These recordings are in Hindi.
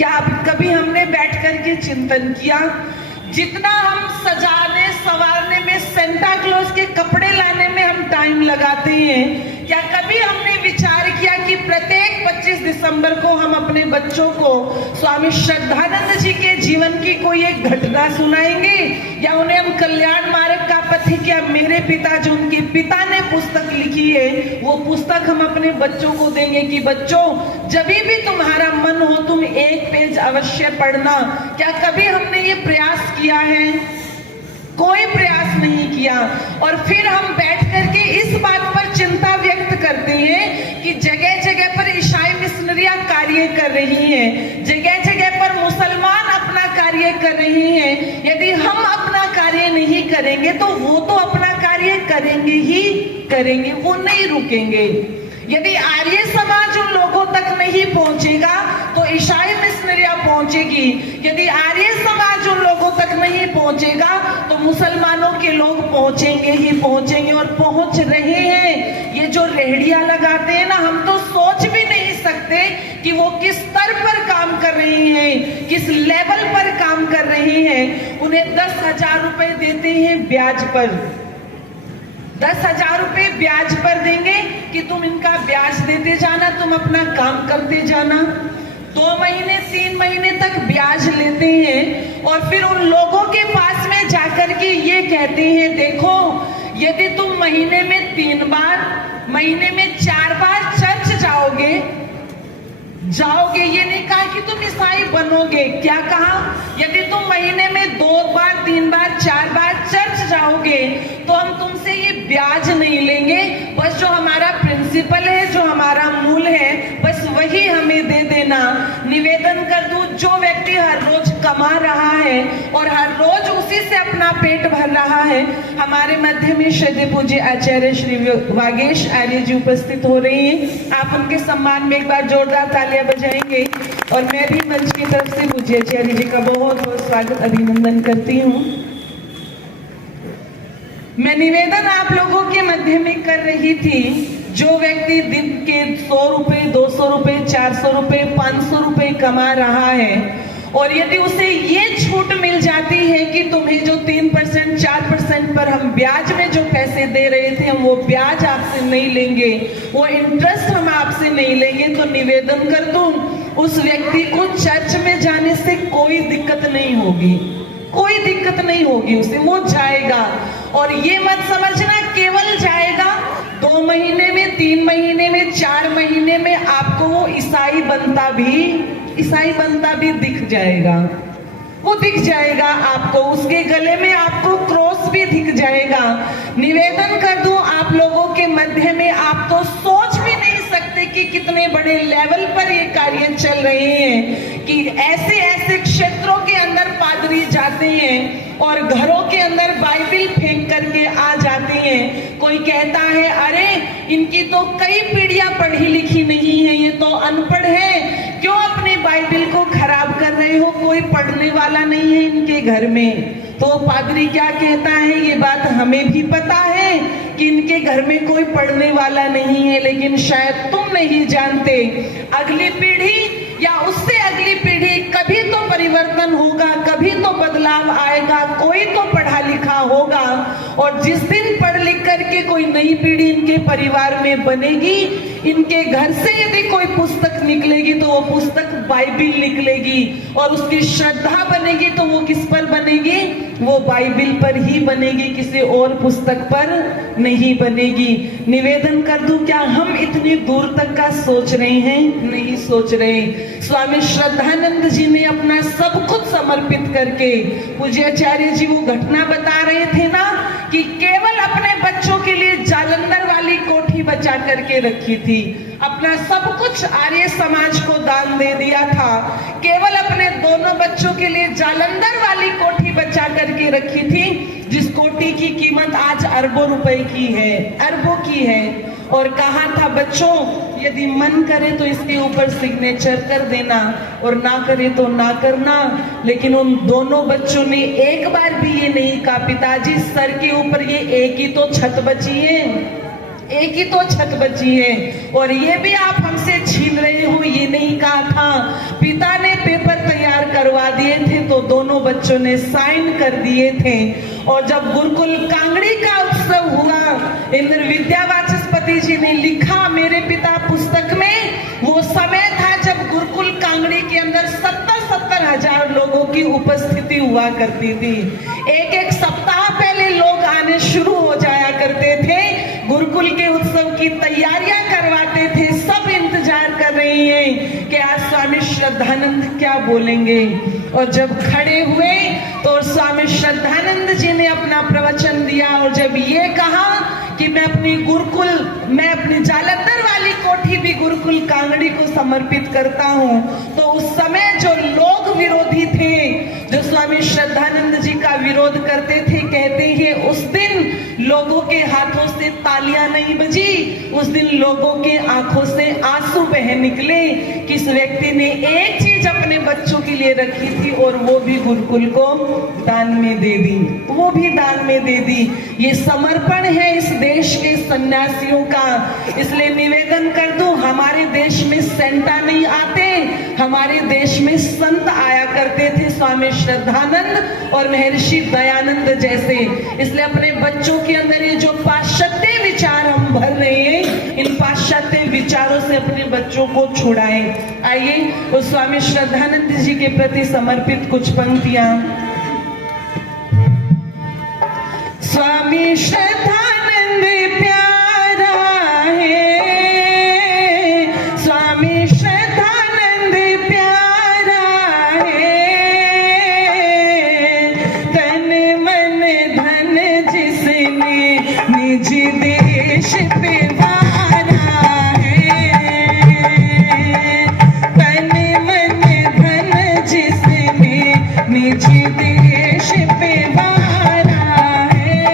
क्या कभी हमने बैठ करके चिंतन किया, जितना हम सजाने संवारने में, सेंटा क्लॉज के कपड़े लाने में हम टाइम लगाते हैं, क्या कभी हमने विचार किया कि प्रत्येक 25 दिसंबर को हम अपने बच्चों को स्वामी श्रद्धानंद जी के जीवन की कोई एक घटना सुनाएंगे, या उन्हें हम कल्याण मार्ग का पथिक, या मेरे पिता जो उनके पिता ने पुस्तक लिखी है वो पुस्तक हम अपने बच्चों को देंगे कि बच्चों जब भी तुम्हारा मन हो तुम एक पेज अवश्य पढ़ना। क्या कभी हमने ये प्रयास किया है? कोई प्रयास नहीं किया। और फिर हम बैठ करके इस बात पर चिंता व्यक्त करते हैं कि जगह जगह पर ईसाई मिशनरियां कार्य कर रही हैं, जगह जगह पर मुसलमान अपना कार्य कर रही हैं। यदि हम अपना कार्य नहीं करेंगे तो वो तो अपना कार्य करेंगे ही करेंगे, वो नहीं रुकेंगे। यदि आर्य समाज उन लोगों तक नहीं पहुंचेगा तो ईसाई मिशनरियां पहुंचेगी। यदि आर्य समाज उन लोगों तक नहीं पहुंचेगा तो मुसलमानों के लोग पहुंचेंगे ही पहुंचेंगे, और पहुंच रहे हैं। ये जो रेहड़ियां लगाते हैं ना, हम तो सोच भी नहीं सकते कि वो किस स्तर पर काम कर रही हैं, किस लेवल पर काम कर रही हैं। उन्हें 10,000 रुपए देते हैं ब्याज पर, 10,000 रुपए ब्याज पर देंगे कि तुम इनका ब्याज देते जाना, तुम अपना काम करते जाना। 2 महीने 3 महीने तक ब्याज लेते हैं और फिर उन लोगों के पास में जाकर के ये कहते हैं, देखो यदि तुम महीने में 3 बार, महीने में 4 बार चर्च जाओगे, ये नहीं कहा कि तुम ईसाई बनोगे। क्या कहा? यदि तुम महीने में 2 बार 3 बार 4 बार चर्च जाओगे तो हम तुमसे ये ब्याज नहीं लेंगे, बस जो हमारा प्रिंसिपल है, जो हमारा मूल है, बस वही हमें दे देना। निवेदन कर दूं, जो व्यक्ति हर रोज कमा रहा है और हर रोज उसी से अपना पेट भर रहा है, हमारे मध्य में श्रद्धेय पूज्य आचार्य श्री वागेश आर्य जी उपस्थित हो रही हैं। आप उनके सम्मान में एक बार जोरदार तालियां बजाएंगे। और मैं भी मंच की तरफ से पूज्य आचार्य जी का बहुत बहुत स्वागत अभिनंदन करती हूँ। मैं निवेदन आप लोगों के मध्य में कर रही थी, जो व्यक्ति दिन के 100 रुपए 200 रुपए 400 रुपए 500 रुपए कमा रहा है और यदि उसे ये छूट मिल जाती है कि तुम्हें जो 3% 4% पर हम ब्याज में जो पैसे दे रहे थे हम वो ब्याज आपसे नहीं लेंगे, वो इंटरेस्ट हम आपसे नहीं लेंगे, तो निवेदन कर दूं उस व्यक्ति को चर्च में जाने से कोई दिक्कत नहीं होगी, कोई दिक्कत नहीं होगी उसे, वो जाएगा। और ये मत समझना केवल जाएगा, 2 महीने में 3 महीने में 4 महीने में आपको वो ईसाई बनता भी दिख जाएगा, वो दिख जाएगा आपको, उसके गले में आपको क्रॉस भी दिख जाएगा। निवेदन कर दूं आप लोगों के मध्य में, आप तो सोच भी नहीं सकते कि कितने बड़े लेवल पर ये कार्य चल रहे हैं, कि ऐसे ऐसे क्षेत्रों के अंदर पादरी जाते हैं और घरों के अंदर बाइबिल फेंक करके आ जाते हैं। कोई कहता है अरे इनकी तो कई पीढ़ियां पढ़ी लिखी नहीं है, ये तो अनपढ़ है, क्यों अपनी बाइबिल को खराब कर रहे हो, कोई पढ़ने वाला नहीं है इनके घर में। तो पादरी क्या कहता है, ये बात हमें भी पता है कि इनके घर में कोई पढ़ने वाला नहीं है, लेकिन शायद तुम नहीं जानते, अगली पीढ़ी या उससे अगली पीढ़ी कभी तो परिवर्तन होगा, कभी तो बदलाव आएगा, कोई तो पढ़ा लिखा होगा। और जिस दिन पढ़ लिख करके कोई नई पीढ़ी इनके परिवार में बनेगी, इनके घर से यदि कोई पुस्तक निकलेगी तो वो पुस्तक बाइबिल निकलेगी, और उसकी श्रद्धा बनेगी तो वो किस पर बनेगी, वो बाइबिल पर ही बनेगी, किसी और पुस्तक पर नहीं बनेगी। निवेदन कर दूं, क्या हम इतनी दूर तक का सोच रहे हैं? नहीं सोच रहे। स्वामी श्रद्धानंद जी ने अपना सब कुछ समर्पित करके, पूज्य आचार्य जी वो घटना बता रहे थे ना कि केवल अपने बच्चों के लिए जालंधर वाली कोठी बचा करके रखी थी, अपना सब कुछ आर्य समाज को दान दे दिया था, केवल अपने दोनों बच्चों के लिए जालंधर वाली कोठी बचा करके रखी थी, जिस कोठी की कीमत आज अरबों रुपए की है, अरबों की है। और कहा था बच्चों यदि मन करे तो इसके ऊपर सिग्नेचर कर देना और ना करे तो ना करना। लेकिन उन दोनों बच्चों ने एक बार भी ये नहीं कहा पिताजी सर के ऊपर ये एक ही तो छत बची है, एक ही तो छत बची है और ये भी आप हमसे छीन रहे हो, ये नहीं कहा था। पिता ने पेपर दोनों बच्चों ने साइन कर दिए थे। और जब गुरुकुल कांगड़ी का उत्सव हुआ, इंद्र विद्या वाचस्पति जी ने लिखा मेरे पिता पुस्तक में, वो समय था जब गुरुकुल कांगड़ी के अंदर 70-70 हजार लोगों की उपस्थिति हुआ करती थी। एक एक सप्ताह पहले लोग आने शुरू हो जाया करते थे, गुरुकुल के उत्सव की तैयारियां करवाते थे। सब इंतजार कर रही हैं कि आज स्वामी श्रद्धानंद क्या बोलेंगे। और जब खड़े हुए तो स्वामी श्रद्धानंद जी ने अपना प्रवचन दिया और जब ये कहा कि मैं अपनी जालंधर वाली कोठी भी गुरुकुल कांगड़ी को समर्पित करता हूं, तो उस समय जो लोग विरोधी थे, जो स्वामी श्रद्धानंद जी का विरोध करते थे, कहते हैं उस दिन लोगों के हाथों से तालियां नहीं बजी, उस दिन लोगों के आंखों से आंसू बह निकले कि इस व्यक्ति ने एक चीज अपने बच्चों के लिए रखी थी और वो भी गुरुकुल को दान में दे दी, वो भी दान में दे दी। ये समर्पण है इस देश के सन्यासियों का। इसलिए निवेदन कर दूं, हमारे देश में सेंटा नहीं आते, हमारे देश में संत आया करते थे, स्वामी श्रद्धानंद और महर्षि दयानंद जैसे। इसलिए अपने बच्चों के अंदर ये जो पाश्चात्य विचार हम भर रहे हैं, इन पाश्चात्य विचारों से अपने बच्चों को छुड़ाएं। आइए उस स्वामी श्रद्धानंद जी के प्रति समर्पित कुछ पंक्तियां। स्वामी श्रद्धानंद प्यारा है, स्वामी श्रद्धानंद प्यारा है, तन मन धन जिसने निज देश पे वारा है, तन मन धन जिसने निज देश पे वारा है।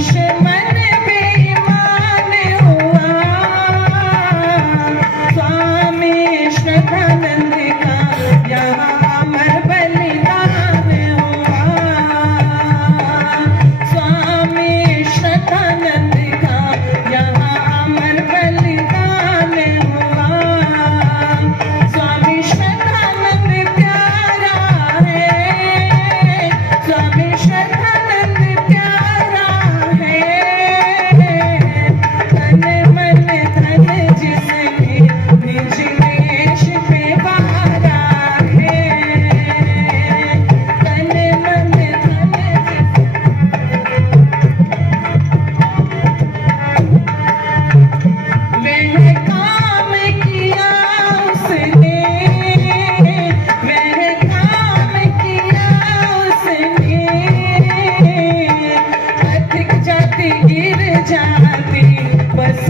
दुश्मन बेईमान हुआ, स्वामी श्रद्धानंद का यहाँ अमर बलिदान हुआ, स्वामी श्रद्धानंद का यहाँ अमर बलिदान हुआ। स्वामी श्रद्धानंद प्यारा है, स्वामी श्रद्धानंद प्यारा है, तन मन धन जिसने निज देश पे बहारा है, तन मन धन वह काम किया उसने, वह काम किया उसने, अधिक जाति गिर जाती बस